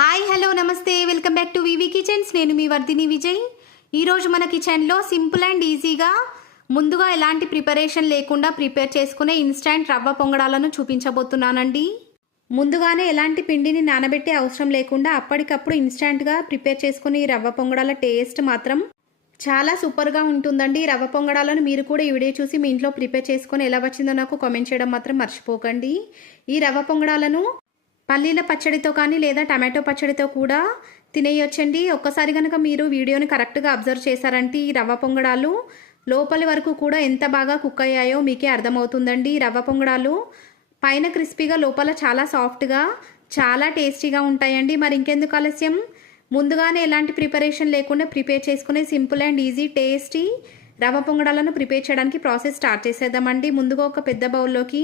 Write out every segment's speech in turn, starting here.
Hi hello నమస్తే welcome back to VV Kitchens. నేను మీ వర్ధిని విజయ్. ఈరోజు మన కిచెన్లో సింపుల్ అండ్ ఈజీగా ముందుగా ఎలాంటి ప్రిపరేషన్ లేకుండా ప్రిపేర్ చేసుకునే ఇన్స్టంట్ రవ్వ పొంగడాలను చూపించబోతున్నానండి. ముందుగానే ఎలాంటి పిండిని నానబెట్టే అవసరం లేకుండా అప్పటికప్పుడు ఇన్స్టంట్గా ప్రిపేర్ చేసుకునే ఈ రవ్వ పొంగడాల టేస్ట్ మాత్రం చాలా సూపర్గా ఉంటుందండి. రవ్వ పొంగడాలను మీరు కూడా ఈ వీడియో చూసి మీ ఇంట్లో ప్రిపేర్ చేసుకొని ఎలా వచ్చిందో నాకు కామెంట్ చేయడం మాత్రం మర్చిపోకండి. ఈ రవ్వ పొంగడాలను పల్లీల పచ్చడితో కానీ లేదా టమాటో పచ్చడితో కూడా తినేయొచ్చండి. ఒక్కసారి కనుక మీరు వీడియోని కరెక్ట్గా అబ్జర్వ్ చేశారంటే ఈ రవ్వ పొంగడాలు లోపలి వరకు కూడా ఎంత బాగా కుక్ అయ్యాయో మీకే అర్థమవుతుందండి. రవ్వ పొంగడాలు పైన క్రిస్పీగా లోపల చాలా సాఫ్ట్గా చాలా టేస్టీగా ఉంటాయండి. మరి ఇంకెందుకు ఆలస్యం, ముందుగానే ఎలాంటి ప్రిపరేషన్ లేకుండా ప్రిపేర్ చేసుకునే సింపుల్ అండ్ ఈజీ టేస్టీ రవ్వ పొంగడాలను ప్రిపేర్ చేయడానికి ప్రాసెస్ స్టార్ట్ చేసేద్దామండి. ముందుగా ఒక పెద్ద బౌల్లోకి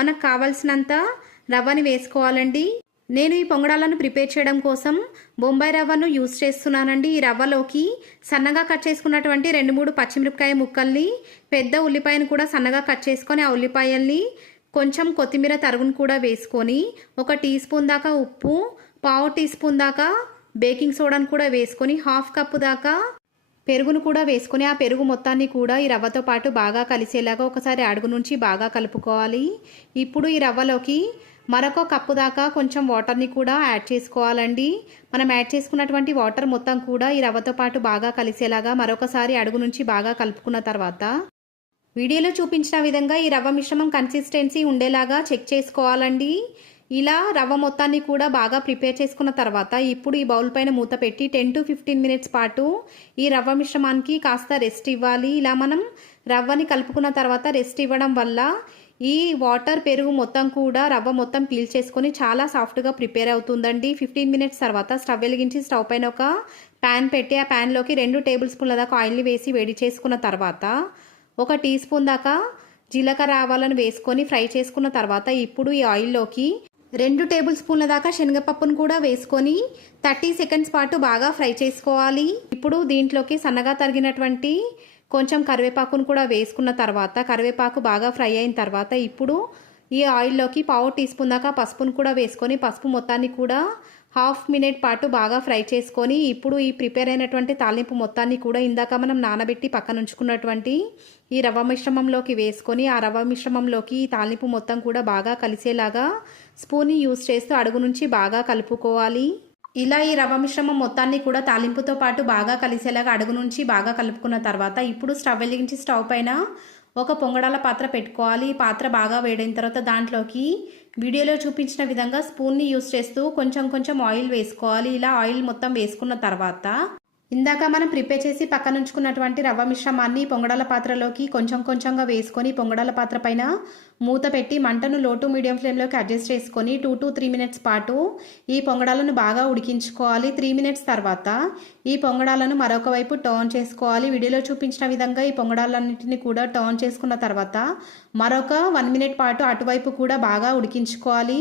మనకు కావాల్సినంత రవ్వని వేసుకోవాలండి. నేను ఈ పొంగడాలను ప్రిపేర్ చేయడం కోసం బొంబాయి రవ్వను యూజ్ చేస్తున్నానండి. ఈ రవ్వలోకి సన్నగా కట్ చేసుకున్నటువంటి 2-3 పచ్చిమిరపకాయ ముక్కల్ని, పెద్ద ఉల్లిపాయను కూడా సన్నగా కట్ చేసుకొని ఆ ఉల్లిపాయల్ని కొంచెం కొత్తిమీర తరుగును కూడా వేసుకొని 1 టీ స్పూన్ దాకా ఉప్పు, 1/2 టీ స్పూన్ దాకా బేకింగ్ సోడాను కూడా వేసుకొని 1/2 కప్పు దాకా పెరుగును కూడా వేసుకొని ఆ పెరుగు మొత్తాన్ని కూడా ఈ రవ్వతో పాటు బాగా కలిసేలాగా ఒకసారి అడుగు నుంచి బాగా కలుపుకోవాలి. ఇప్పుడు ఈ రవ్వలోకి మరొక కప్పు దాకా కొంచెం వాటర్ని కూడా యాడ్ చేసుకోవాలండి. మనం యాడ్ చేసుకున్నటువంటి వాటర్ మొత్తం కూడా ఈ రవ్వతో పాటు బాగా కలిసేలాగా మరొకసారి అడుగు నుంచి బాగా కలుపుకున్న తర్వాత వీడియోలో చూపించిన విధంగా ఈ రవ్వ మిశ్రమం కన్సిస్టెన్సీ ఉండేలాగా చెక్ చేసుకోవాలండి. ఇలా రవ్వ మొత్తాన్ని కూడా బాగా ప్రిపేర్ చేసుకున్న తర్వాత ఇప్పుడు ఈ బౌల్ పైన మూత పెట్టి 10 to 15 మినిట్స్ పాటు ఈ రవ్వ మిశ్రమానికి కాస్త రెస్ట్ ఇవ్వాలి. ఇలా మనం రవ్వని కలుపుకున్న తర్వాత రెస్ట్ ఇవ్వడం వల్ల ఈ వాటర్ పెరుగు మొత్తం కూడా రవ్వ మొత్తం పీల్ చేసుకొని చాలా సాఫ్ట్గా ప్రిపేర్ అవుతుందండి. 15 మినిట్స్ తర్వాత స్టవ్ వెలిగించి స్టవ్ పైన ఒక ప్యాన్ పెట్టి ఆ ప్యాన్లోకి 2 టేబుల్ స్పూన్ల దాకా ఆయిల్ని వేసి వేడి చేసుకున్న తర్వాత 1 టీ స్పూన్ దాకా జీలకర్ర ఆవాలను వేసుకొని ఫ్రై చేసుకున్న తర్వాత ఇప్పుడు ఈ ఆయిల్లోకి 2 టేబుల్ స్పూన్ల దాకా శనగపప్పును కూడా వేసుకొని 30 సెకండ్స్ పాటు బాగా ఫ్రై చేసుకోవాలి. ఇప్పుడు దీంట్లోకి సన్నగా తరిగినటువంటి కొంచెం కరివేపాకును కూడా వేసుకున్న తర్వాత కరివేపాకు బాగా ఫ్రై అయిన తర్వాత ఇప్పుడు ఈ ఆయిల్లోకి 1/2 టీ స్పూన్ దాకా పసుపును కూడా వేసుకొని పసుపు మొత్తాన్ని కూడా 1/2 మినిట్ పాటు బాగా ఫ్రై చేసుకొని ఇప్పుడు ఈ ప్రిపేర్ అయినటువంటి తాలింపు మొత్తాన్ని కూడా ఇందాక మనం నానబెట్టి పక్కన ఉంచుకున్నటువంటి ఈ రవ్వ మిశ్రమంలోకి వేసుకొని ఆ రవ్వ మిశ్రమంలోకి ఈ తాలింపు మొత్తం కూడా బాగా కలిసేలాగా స్పూన్ని యూజ్ చేస్తూ అడుగు నుంచి బాగా కలుపుకోవాలి. ఇలా ఈ రవ్వ మిశ్రమం మొత్తాన్ని కూడా తాలింపుతో పాటు బాగా కలిసేలాగా అడుగు నుంచి బాగా కలుపుకున్న తర్వాత ఇప్పుడు స్టవ్ వెలిగించి స్టవ్ పైన ఒక పొంగడాల పాత్ర పెట్టుకోవాలి. ఈ పాత్ర బాగా వేడైన తర్వాత దాంట్లోకి వీడియోలో చూపించిన విధంగా స్పూన్ని యూజ్ చేస్తూ కొంచెం ఆయిల్ వేసుకోవాలి. ఇలా ఆయిల్ మొత్తం వేసుకున్న తర్వాత ఇందాక మనం ప్రిపేర్ చేసి పక్కన ఉంచుకున్నటువంటి రవ్వ మిశ్రమాన్ని పొంగడాల పాత్రలోకి కొంచెంగా వేసుకొని పొంగడాల పాత్ర పైన మూత పెట్టి మంటను లో టు మీడియం ఫ్లేమ్లోకి అడ్జస్ట్ చేసుకొని 2 to 3 మినిట్స్ పాటు ఈ పొంగడాలను బాగా ఉడికించుకోవాలి. 3 మినిట్స్ తర్వాత ఈ పొంగడాలను మరొక వైపు టర్న్ చేసుకోవాలి. వీడియోలో చూపించిన విధంగా ఈ పొంగడాలన్నింటినీ కూడా టర్న్ చేసుకున్న తర్వాత మరొక 1 మినిట్ పాటు అటువైపు కూడా బాగా ఉడికించుకోవాలి.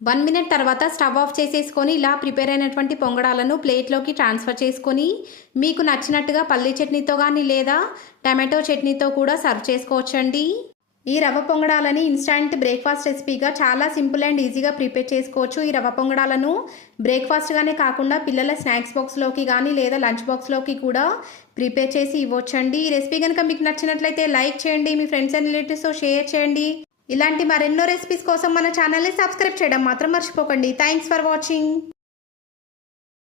1 మినిట్ తర్వాత స్టవ్ ఆఫ్ చేసేసుకొని ఇలా ప్రిపేర్ అయినటువంటి పొంగడాలను ప్లేట్లోకి ట్రాన్స్ఫర్ చేసుకొని మీకు నచ్చినట్టుగా పల్లీ చట్నీతో కానీ లేదా టమాటో చట్నీతో కూడా సర్వ్ చేసుకోవచ్చండి. ఈ రవ్వ పొంగడాలని ఇన్స్టంట్ బ్రేక్ఫాస్ట్ రెసిపీగా చాలా సింపుల్ అండ్ ఈజీగా ప్రిపేర్ చేసుకోవచ్చు. ఈ రవ్వ పొంగడాలను బ్రేక్ఫాస్ట్గానే కాకుండా పిల్లల స్నాక్స్ బాక్స్లోకి కానీ లేదా లంచ్ బాక్స్లోకి కూడా ప్రిపేర్ చేసి ఇవ్వచ్చండి. ఈ రెసిపీ కనుక మీకు నచ్చినట్లయితే లైక్ చేయండి, మీ ఫ్రెండ్స్ అండ్ రిలేటివ్స్తో షేర్ చేయండి. ఇలాంటి మరెన్నో రెసిపీస్ కోసం మన ఛానల్ని సబ్స్క్రైబ్ చేయడం మాత్రం మర్చిపోకండి. Thanks for watching.